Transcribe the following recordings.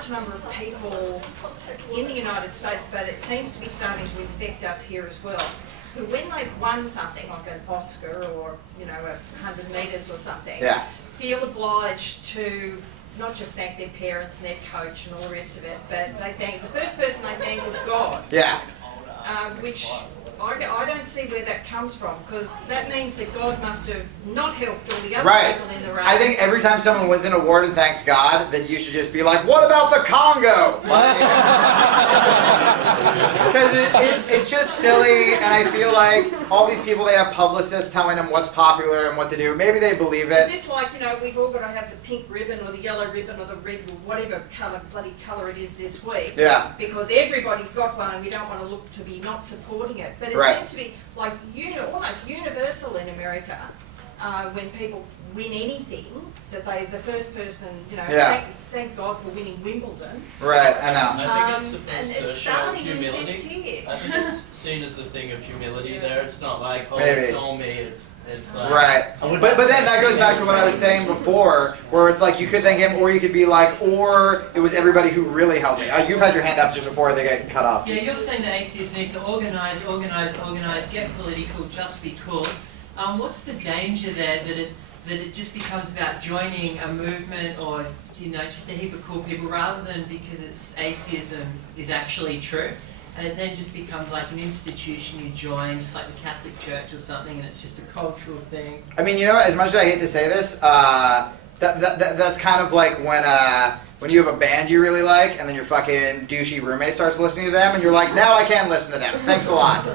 large number of people in the United States, but it seems to be starting to infect us here as well, who when they've won something like an Oscar or, you know, 100 metres or something, feel obliged to not just thank their parents and their coach and all the rest of it, but they thank, the first person they thank is God. Yeah. Which I don't see where that comes from, because that means that God must have not helped all the other people in the race. I think every time someone wins an award and thanks God, that you should just be like, what about the Congo? Because it's just silly, and I feel like all these people, they have publicists telling them what's popular and what to do. Maybe they believe it. It's like, you know, we've all got to have the pink ribbon or the yellow ribbon or the red or whatever bloody colour it is this week. Yeah. Because everybody's got one and we don't want to look to be not supporting it. But it seems to be like almost universal in America when people win anything, that the first person, you know, thank God for winning Wimbledon. Right, I know. I think it's supposed to show humility. Here. I think it's seen as a thing of humility there. It's not like, oh, Maybe. it's all me. It's like... Right. But then that goes back to what I was saying before, where it's like you could thank him, or you could be like, or it was everybody who really helped me. You've had your hand up just before they get cut off. Yeah, you're saying that atheists need to organise, get political, just be cool. What's the danger there that it just becomes about joining a movement or, you know, just a heap of cool people, rather than because it's atheism is actually true, and it then just becomes like an institution you join, just like the Catholic Church or something, and it's just a cultural thing. I mean, you know, as much as I hate to say this, that's kind of like when you have a band you really like, and then your fucking douchey roommate starts listening to them, and you're like, now I can't listen to them. Thanks a lot.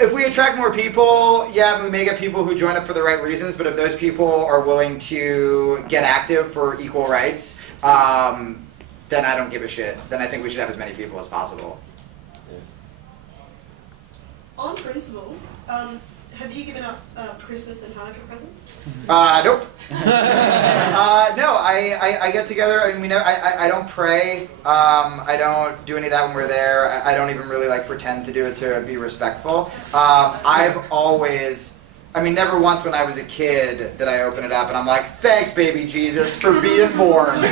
If we attract more people, yeah, we may get people who join up for the right reasons, but if those people are willing to get active for equal rights, then I don't give a shit. Then I think we should have as many people as possible. On principle, have you given up Christmas and Hanukkah presents? Nope. No, I get together. I mean, I don't pray. I don't do any of that when we're there. I don't even really like pretend to do it to be respectful. I've always, I mean, never once when I was a kid did I open it up and I'm like, thanks, baby Jesus, for being born.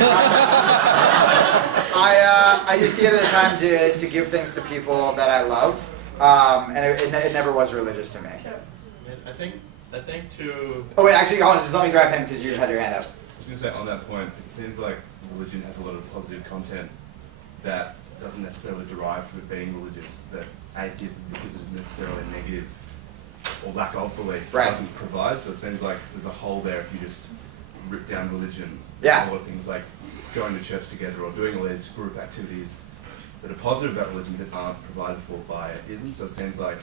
I just see it as a time to give things to people that I love, and it never was religious to me. I think to... Oh wait, actually, hold on, just let me grab him because you had your hand up. I was going to say, on that point, it seems like religion has a lot of positive content that doesn't necessarily derive from it being religious, that atheism, because it is necessarily negative or lack of belief, doesn't provide. So it seems like there's a hole there if you just rip down religion. Yeah. A lot of things like going to church together or doing all these group activities that are positive about religion that aren't provided for by atheism. So it seems like...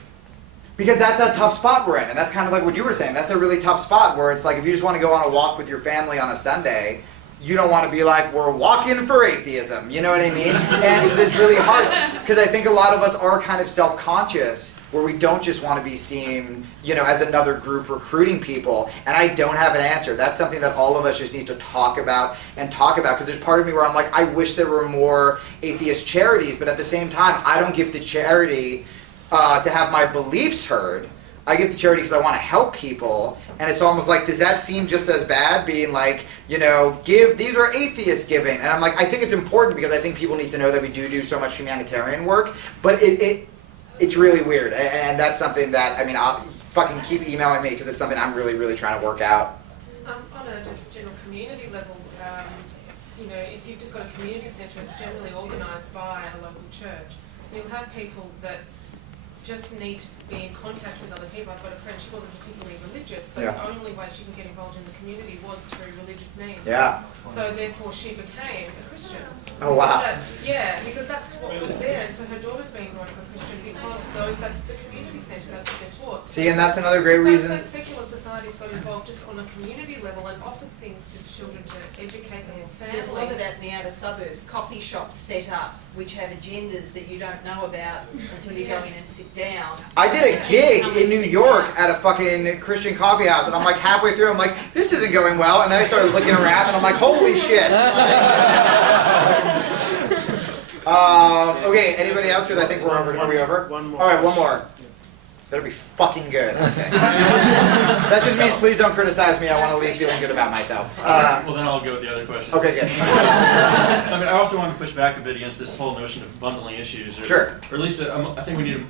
Because that's that tough spot we're in, and that's kind of like what you were saying. That's a really tough spot where it's like if you just want to go on a walk with your family on a Sunday, you don't want to be like, we're walking for atheism, you know what I mean? And it's really hard, because I think a lot of us are kind of self-conscious, where we don't just want to be seen, you know, as another group recruiting people, and I don't have an answer. That's something that all of us just need to talk about, because there's part of me where I'm like, I wish there were more atheist charities, but at the same time, I don't give to charity to have my beliefs heard. I give to charity because I want to help people, and it's almost like, does that seem just as bad, being like, you know, these are atheist giving, and I'm like, I think it's important because I think people need to know that we do so much humanitarian work, but it's really weird, and that's something that, I mean, I'll fucking keep emailing me because it's something I'm really, really trying to work out. On a just general community level, you know, if you've just got a community centre, it's generally organised by a local church, so you'll have people that just need to be in contact with other people. I've got a friend, she wasn't particularly religious, but the only way she could get involved in the community was through religious means. Yeah. So therefore she became a Christian. Oh wow. Because that's what was there, and so her daughter's being brought up a Christian because that's the community centre, that's what they're taught. See, and that's another great reason. Secular society's got involved just on a community level and offered things to children to educate them or families. There's a lot of that in the outer suburbs, coffee shops set up which have agendas that you don't know about until you go in and sit down. I did a gig in New York at a fucking Christian coffee house, and I'm like halfway through, I'm like, this isn't going well, and then I started looking around, and I'm like, holy shit. Okay, anybody else? Because I think we're over. Are we over? One more. All right, one more. Better be fucking good. That just means please don't criticize me. I want to leave feeling good about myself. Well, then I'll go with the other question. Okay, good. I mean, I also want to push back a bit against this whole notion of bundling issues. Or at least I think we need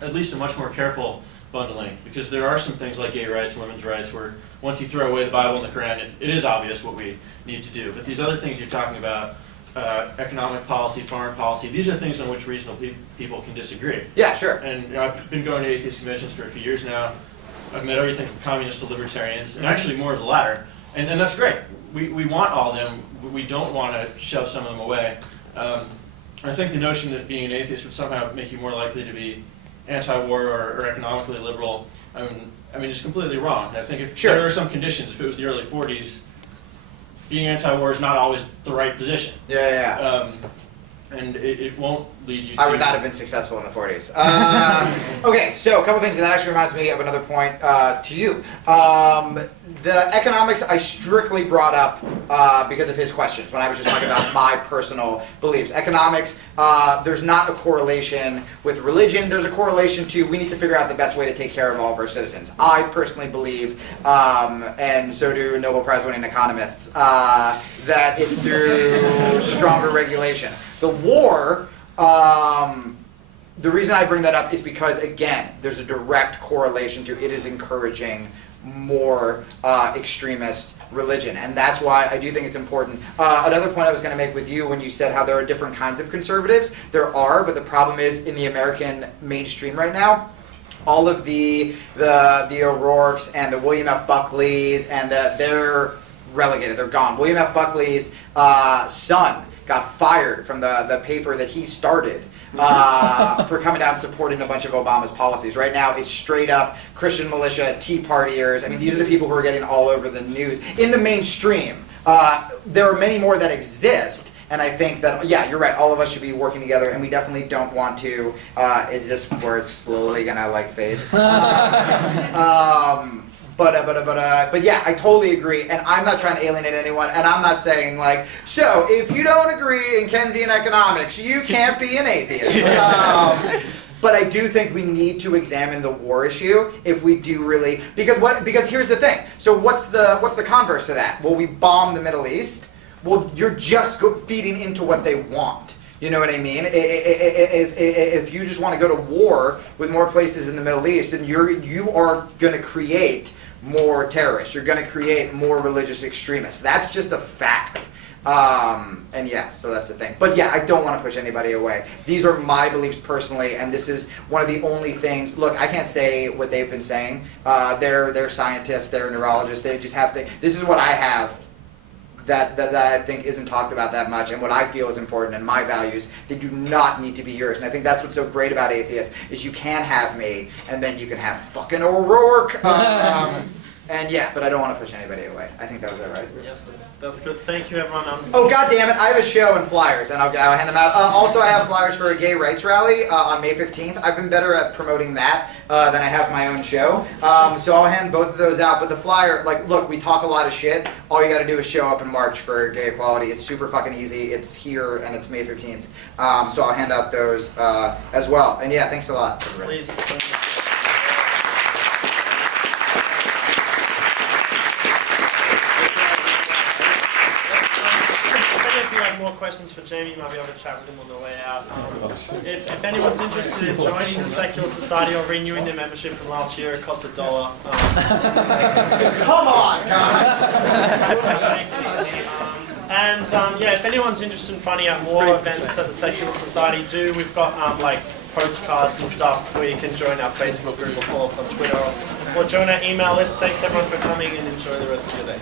at least a much more careful bundling, because there are some things like gay rights, women's rights, where once you throw away the Bible and the Quran, it is obvious what we need to do. But these other things you're talking about, economic policy, foreign policy, these are things on which reasonable people can disagree. Yeah, sure. And I've been going to atheist conventions for a few years now. I've met everything from communists to libertarians, and actually more of the latter. And that's great. We want all of them. We don't want to shove some of them away. I think the notion that being an atheist would somehow make you more likely to be anti-war or economically liberal, I mean, it's completely wrong. I think if there are some conditions, if it was the early 40s, being anti-war is not always the right position. Yeah. And it won't lead you to... I would not have been successful in the 40s. Okay, so a couple things, and that actually reminds me of another point to you. The economics I strictly brought up because of his questions, when I was just talking about my personal beliefs. Economics, there's not a correlation with religion. There's a correlation to we need to figure out the best way to take care of all of our citizens. I personally believe, and so do Nobel Prize winning economists, that it's through stronger regulation. The war, the reason I bring that up is because, again, there's a direct correlation to it is encouraging more extremist religion. And that's why I do think it's important. Another point I was going to make with you when you said how there are different kinds of conservatives, there are, but the problem is in the American mainstream right now, all of the O'Rourke's and the William F. Buckley's and they're relegated, they're gone. William F. Buckley's son got fired from the paper that he started for coming out and supporting a bunch of Obama's policies. Right now, it's straight up Christian militia, Tea Partiers. I mean, these are the people who are getting all over the news. In the mainstream, there are many more that exist, and I think that, yeah, you're right, all of us should be working together, and we definitely don't want to, is this where it's slowly gonna, like, fade? But yeah, I totally agree, and I'm not trying to alienate anyone, and I'm not saying like, so if you don't agree in Keynesian economics, you can't be an atheist. But I do think we need to examine the war issue if we do really, because here's the thing. So what's the converse to that? Well, we bomb the Middle East. Well, you're just feeding into what they want. You know what I mean? If you just want to go to war with more places in the Middle East, then you are going to create more terrorists. You're going to create more religious extremists. That's just a fact. And yeah, so that's the thing. But yeah, I don't want to push anybody away. These are my beliefs personally, and this is one of the only things. Look, I can't say what they've been saying. They're scientists. They're neurologists. They just have to. This is what I have. That I think isn't talked about that much, and what I feel is important, and my values, they do not need to be yours. And I think that's what's so great about atheists, is you can have me, and then you can have fucking O'Rourke. And yeah, but I don't want to push anybody away. I think that was it, right? Yes, that's good. Thank you, everyone. Oh, God damn it. I have a show and flyers, and I'll hand them out. Also, I have flyers for a gay rights rally on May 15th. I've been better at promoting that than I have my own show. So I'll hand both of those out. But the flyer, like, look, we talk a lot of shit. All you got to do is show up and march for gay equality. It's super fucking easy. It's here, and it's May 15th. So I'll hand out those as well. And yeah, thanks a lot, everybody. Please. More questions for Jamie, you might be able to chat with him on the way out. If anyone's interested in joining the Secular Society or renewing their membership from last year, it costs $1. Come on, God! Yeah, if anyone's interested in finding out more events that the Secular Society do, we've got like postcards and stuff where you can join our Facebook group or follow us on Twitter or join our email list. Thanks everyone for coming and enjoy the rest of your day.